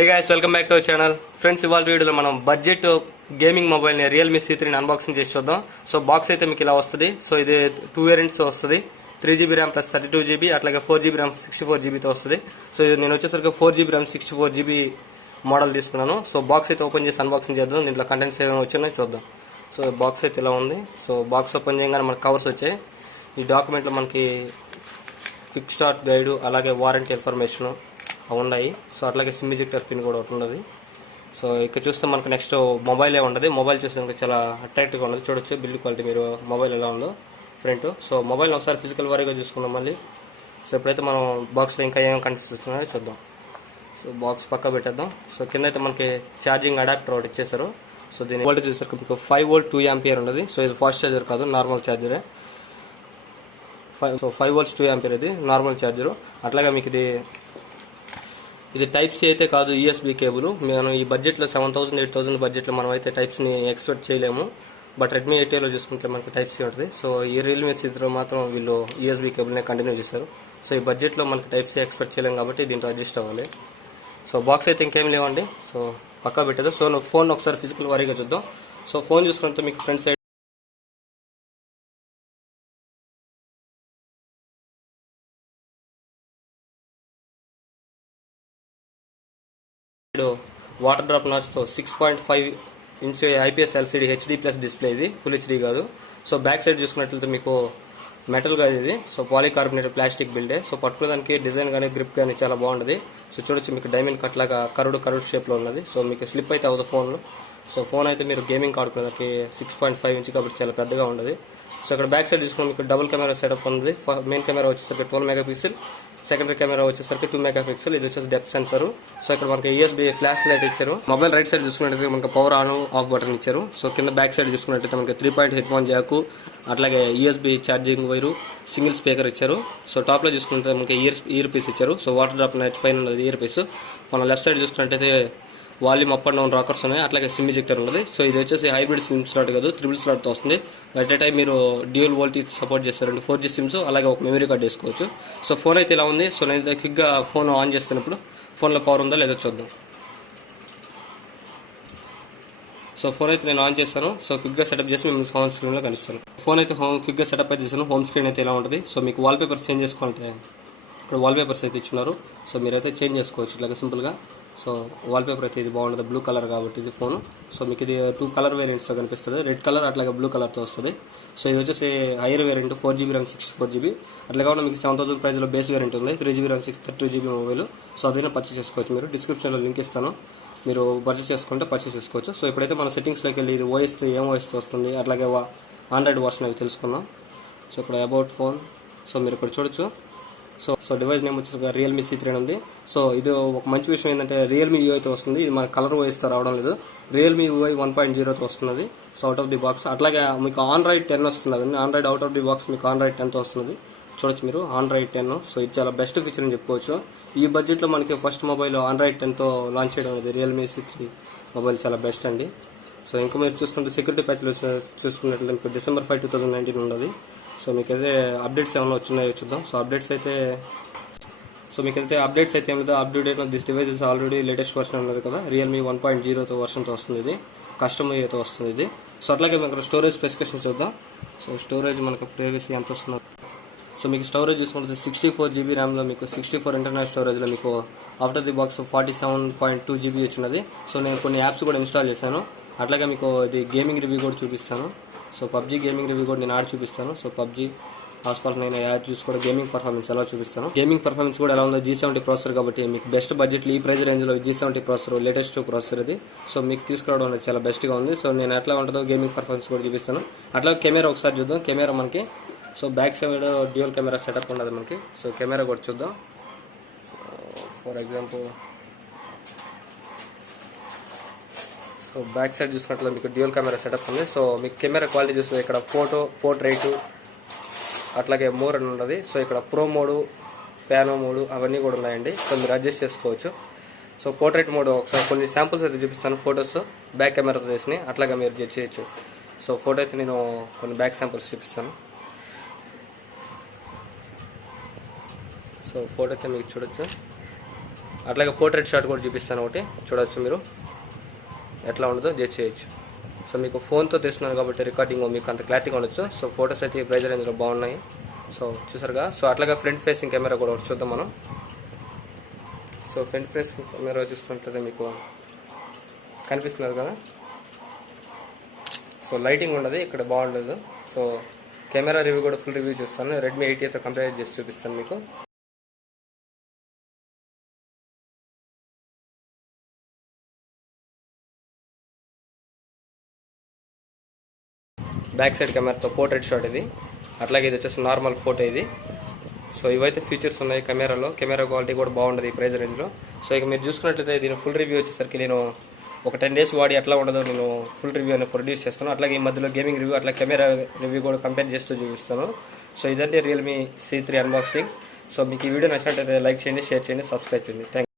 Hey guys, welcome back to our channel. Friends, ఇవాళ వీడియోలో మనం బడ్జెట్ గేమింగ్ మొబైల్ని రియల్మీ C3ని అన్బాక్సింగ్ చేసి చూద్దాం. సో బాక్స్ అయితే మీకు ఇలా వస్తుంది. సో ఇది 2 వేరియంట్స్ వస్తుంది. 3GB ర్యామ్ ప్లస్ 32GB, అట్లాగే 4GB ర్యామ్ 64GBతో వస్తుంది. సో ఇది నేను వచ్చేసరికి 4GB ర్యామ్ 64GB మోడల్ తీసుకున్నాను. సో బాక్స్ అయితే ఓపెన్ చేసి అన్బాక్సింగ్ చేద్దాం. దీంట్లో కంటెంట్స్ ఏమైనా వచ్చినాయో చూద్దాం. సో బాక్స్ అయితే ఇలా ఉంది. సో బాక్స్ ఓపెన్ చేయగానే మనకు కవర్స్ వచ్చాయి. ఈ డాక్యుమెంట్లో మనకి క్విక్ స్టార్ట్ గైడు, అలాగే వారంటీ ఇన్ఫర్మేషను ఉన్నాయి. సో అట్లాగే సిమ్ ఎజెక్టర్ పిన్ కూడా ఒకటి ఉన్నది. సో ఇక్కడ చూస్తే మనకు నెక్స్ట్ మొబైలే ఉండదు. మొబైల్ చూస్తే చాలా అట్రాక్టివ్గా ఉన్నది. చూడొచ్చు బిల్డ్ క్వాలిటీ, మీరు మొబైల్ ఎలా ఉందో ఫ్రంట్. సో మొబైల్ ఒకసారి ఫిజికల్ వారీగా చూసుకుందాం మళ్ళీ. సో ఇప్పుడైతే మనం బాక్స్లో ఇంకా ఏమేమి కనిపిస్తున్నాయో చూద్దాం. సో బాక్స్ పక్క పెట్టేద్దాం. సో కింద అయితే మనకి ఛార్జింగ్ అడాప్టర్ ఒకటి ఇచ్చేసారు. సో దీని వోల్టేజ్ చూసారు మీకు 5V 2A ఉన్నది. సో ఇది ఫాస్ట్ ఛార్జర్ కాదు, నార్మల్ ఛార్జరే. 5V 2A ఇది నార్మల్ ఛార్జరు. అట్లాగే మీకు ఇది టైప్-C అయితే కాదు, USB కేబుల్. మనం ఈ బడ్జెట్లో 7000 8000 బడ్జెట్లో మనం అయితే టైప్స్ని ఎక్స్పెక్ట్ చేయలేము. బట్ రెడ్మీ 8Aలో చూసుకుంటే మనకి టైప్-C ఉంటుంది. సో ఈ రియల్మీ C3 మాత్రం వీళ్ళు USB కేబుల్నే కంటిన్యూ చేశారు. సో ఈ బడ్జెట్లో మనకి టైప్-C ఎక్స్పెక్ట్ చేయలేము కాబట్టి దీంట్లో అడ్జస్ట్ అవ్వాలి. సో బాక్స్ అయితే ఇంకేం లేవండి. సో పక్కా పెట్టేది. సో ఫోన్ ఒకసారి ఫిజికల్ వారీగా చూద్దాం. సో ఫోన్ చూసుకుంటే మీకు ఫ్రంట్ సైడ్ వాటర్ డ్రాప్ నాచ్తో 6.5 inch IPS LCD HD+ display. ఇది ఫుల్ HD కాదు. సో బ్యాక్ సైడ్ చూసుకున్నట్లయితే మీకు మెటల్ కాదు ఇది. సో పాలీకార్బోనేటెడ్ ప్లాస్టిక్ బిల్డే. సో పట్టుకోవడానికి డిజైన్ కానీ గ్రిప్ కానీ చాలా బాగుంటుంది. సో చూడొచ్చు మీకు డైమండ్ కట్ లాగా కరుడు షేప్లో ఉన్నది. సో మీకు స్లిప్ అయితే అవుతుంది ఫోన్. సో ఫోన్ అయితే మీరు గేమింగ్ ఆడుకునేదానికి 6.5 ఇంచ్ కాబట్టి చాలా పెద్దగా ఉండదు. సో ఇక్కడ బ్యాక్ సైడ్ చూసుకుని మీకు డబుల్ కెమెరా సెటప్ ఉంది. మెయిన్ కెమెరా వచ్చేసరికి 12 మెగాపిక్సెల్, సెకండరీ కెమెరా వచ్చేసరికి 2 మెగాపిక్సెల్. ఇది వచ్చేసి డెప్త్ సెన్సర్. సో ఇక్కడ మనకి USB ఫ్లాష్ లైట్ ఇచ్చారు. మొబైల్ రైట్ సైడ్ చూసుకున్నట్టయితే మనకి పవర్ ఆన్ ఆఫ్ బటన్ ఇచ్చారు. సో కింద బ్యాక్ సైడ్ చూసుకున్నట్టయితే మనకి 3 హెడ్ ఫోన్ జాకు, అట్లాగే USB charging wire, single speaker ఇచ్చారు. సో టాప్లో చూసుకుంటే మనకి ఇయర్ పీస్ ఇచ్చారు. సో వాటర్ డ్రాప్ నైట్ పైన ఉన్నది ఇయర్ పీస్. మన లెఫ్ట్ సైడ్ చూసుకున్నట్టయితే volume up and down rockers ఉన్నాయి. అట్లాగే సిమ్ ఎజెక్టర్ ఉంటుంది. సో ఇది వచ్చేసి హైబ్రిడ్ సిమ్ స్లాట్ కాదు, 3 స్లాట్తో వస్తుంది. అట్ ఏ టైం మీరు డ్యూయల్ వోల్టేజ్ సపోర్ట్ చేస్తారండి. 4G సిమ్స్, అలాగే ఒక మెమరీ కార్డ్ వేసుకోవచ్చు. సో ఫోన్ అయితే ఇలా ఉంది. సో నేనైతే క్విక్గా ఫోన్ ఆన్ చేస్తున్నప్పుడు ఫోన్లో పవర్ ఉందా లేదో చూద్దాం. సో ఫోన్ అయితే నేను ఆన్ చేస్తాను. సో క్విక్గా సెటప్ చేసి మేము హోమ్ స్క్రీన్లో కనిపిస్తాను. ఫోన్ అయితే క్విక్గా సెటప్ అయితే చేశాను. హోమ్ స్క్రీన్ అయితే ఇలా ఉంటుంది. సో మీకు వాల్పేపర్స్ చేంజ్ చేసుకోవాలంటే ఇక్కడ వాల్పేపర్స్ అయితే ఇచ్చున్నారు. సో మీరైతే చేంజ్ చేసుకోవచ్చు ఇట్లాగా సింపుల్గా. సో వాల్పేపర్ అయితే ఇది బాగుంటుంది, బ్లూ కలర్ కాబట్టి ఇది ఫోన్. సో మీకు ఇది 2 కలర్ వేరియంట్స్తో కనిపిస్తుంది, రెడ్ కలర్ అట్లాగే బ్లూ కలర్తో వస్తుంది. సో ఇది వచ్చేసి hire variant 4GB RAM 64GB. అట్లా కాకుండా మీకు 7000 ప్రైస్లో బేస్ వేరియంట్ ఉంది, 3GB RAM 32GB mobile. So అదైనా పర్చేస్ చేసుకోవచ్చు. మీరు డిస్క్రిప్షన్లో లింక్ ఇస్తాను, మీరు పర్చేస్ చేసుకుంటే పర్చేస్ చేసుకోవచ్చు. సో ఇప్పుడైతే మన సెట్టింగ్స్లోకి వెళ్ళి ఇది ఓఎస్తో ఏం ఓఎస్తో వస్తుంది, అట్లాగే ఆండ్రాయిడ్ వర్షన్ అవి తెలుసుకుందాం. సో ఇక్కడ అబౌట్ ఫోన్. సో మీరు ఇక్కడ చూడొచ్చు. సో డివైస్ నేమ్ వచ్చేసి రియల్మీ C3 ఉంది. సో ఇది ఒక మంచి విషయం ఏంటంటే రియల్మీ UI వస్తుంది. ఇది మన కలర్ ఓఎస్తో రావడం లేదు, రియల్మీ UI 1.0తో వస్తున్నది. So out of the box. అట్లాగే మీకు ఆండ్రాయిడ్ 10 వస్తున్నది. Android out of the box మీకు ఆండ్రాయిడ్ 10తో వస్తున్నది. చూడొచ్చు మీరు ఆండ్రాయిడ్ 10. సో ఇది చాలా బెస్ట్ ఫీచర్ అని చెప్పుకోవచ్చు. ఈ బడ్జెట్లో మనకి ఫస్ట్ మొబైల్ ఆండ్రాయిడ్ 10తో లాంచ్ చేయడం అనేది రియల్మీ C3 మొబైల్ చాలా బెస్ట్ అండి. సో ఇంకా మీరు చూసుకుంటే సెక్యూరిటీ ప్యాచ్లో చూసుకున్నట్లయితే మీకు December 5, 2019 ఉన్నది. సో మీకైతే అప్డేట్స్ ఏమైనా వచ్చినాయో చూద్దాం. సో అప్డేట్స్ అయితే ఏం లేదు. Update this device is already latest version ఉన్నది కదా, రియల్మీ 1.0తో వర్షన్తో వస్తుంది. ఇది కస్టమర్ యూతో వస్తుంది ఇది. సో అట్లాగే మీకు స్టోరేజ్ స్పెసిఫికేషన్ చూద్దాం. సో స్టోరేజ్ మనకు ప్రీవియస్లీ ఎంత వస్తుంది. సో మీకు స్టోరేజ్ చూసుకుంటే 64GB ర్యామ్లో మీకు 64 ఇంటర్నల్ స్టోరేజ్లో మీకు ఆఫ్టర్ ది బాక్స్ 47.2GB వచ్చినది. సో నేను కొన్ని యాప్స్ కూడా ఇన్స్టాల్ చేశాను. అట్లాగే మీకు ఇది గేమింగ్ రివ్యూ కూడా చూపిస్తాను. సో PUBG గేమింగ్ రివ్యూ కూడా నేను చూపిస్తాను. సో PUBG ఆస్ఫాల్ట్ నేను యాడ్ చూసి కూడా గేమింగ్ పర్ఫార్మెన్స్ ఎలా చూపిస్తాను. గేమింగ్ పర్ఫార్మెన్స్ కూడా ఎలా ఉందో, G70 ప్రాసెసర్ కాబట్టి మీకు బెస్ట్ బడ్జెట్లో ఈ ప్రైస్ రేంజ్లో G70 ప్రాసెసర్ లేటెస్ట్ ప్రాసెసర్ ఇది. సో మీకు తీసుకురావడం అనేది చాలా బెస్ట్గా ఉంది. సో నేను ఎట్లా ఉంటుందో గేమింగ్ పర్ఫార్మెన్స్ కూడా చూపిస్తాను. అట్లా కెమెరా ఒకసారి చూద్దాం. కెమెరా మనకి so back side dual camera setup ఉన్నది మనకి. సో కెమెరా కూడా చూద్దాం. So for example so back side చూసుకున్నట్లు మీకు డ్యూయల్ కెమెరా సెటప్ ఉంది. సో మీకు కెమెరా క్వాలిటీ చూస్తే ఇక్కడ పోర్ట్రైట్ అట్లాగే మోర్ అని ఉన్నది. సో ఇక్కడ ప్రో మోడు, ప్యానో మోడు అవన్నీ కూడా ఉన్నాయండి. సో మీరు అడ్జస్ట్ చేసుకోవచ్చు. సో పోర్ట్రైట్ మోడ్ ఒకసారి కొన్ని శాంపుల్స్ అయితే చూపిస్తాను, ఫొటోస్ బ్యాక్ కెమెరాతో చేసినాయి. అట్లాగే మీరు జడ్జ్ చేయొచ్చు. సో ఫోటో అయితే నేను కొన్ని బ్యాక్ శాంపుల్స్ చూపిస్తాను. సో ఫోటో అయితే మీకు చూడొచ్చు. అట్లాగే పోర్ట్రేట్ షాట్ కూడా చూపిస్తాను ఒకటి, చూడవచ్చు మీరు ఎట్లా ఉండదో జడ్జ్ చేయొచ్చు. సో మీకు ఫోన్తో తీస్తున్నాను కాబట్టి రికార్డింగ్ మీకు అంత క్లారిటీగా ఉండొచ్చు. సో ఫొటోస్ అయితే ఈ ప్రైజ్ రేంజ్లో బాగున్నాయి. సో చూసారుగా. సో అట్లాగే ఫ్రంట్ ఫేసింగ్ కెమెరా కూడా ఒకటి చూద్దాం మనం. సో ఫ్రంట్ ఫేసింగ్ కెమెరా చూస్తుంటే మీకు కనిపిస్తున్నారు కదా. సో లైటింగ్ ఉండదు ఇక్కడ, బాగుండదు. సో కెమెరా రివ్యూ కూడా ఫుల్ రివ్యూ చూస్తాను. రెడ్మీ 8Aతో కంపేర్ చేసి చూపిస్తాను మీకు. బ్యాక్ సైడ్ కెమెరాతో పోర్ట్రేట్ షాట్ ఇది. అట్లాగే ఇది వచ్చేసి నార్మల్ ఫోటో ఇది. సో ఇవైతే ఫీచర్స్ ఉన్నాయి కెమెరాలో. కెమెరా క్వాలిటీ కూడా బాగుంటుంది ఈ ప్రైస్ రేంజ్లో. సో ఇక మీరు చూసుకున్నట్లయితే దీని ఫుల్ రివ్యూ వచ్చేసరికి నేను ఒక 10 days వాడి ఎట్లా ఉండదో నేను ఫుల్ రివ్యూ అనేది ప్రొడ్యూస్ చేస్తాను. అట్లాగే ఈ మధ్యలో గేమింగ్ రివ్యూ అట్లా కెమెరా రివ్యూ కూడా కంపేర్ చేస్తూ చూపిస్తాను. సో ఇదంటే రియల్మీ C3 అన్బాక్సింగ్. సో మీకు ఈ వీడియో నచ్చినట్లయితే లైక్ చేయండి, షేర్ చేయండి, సబ్స్క్రైబ్ చేయండి. థ్యాంక్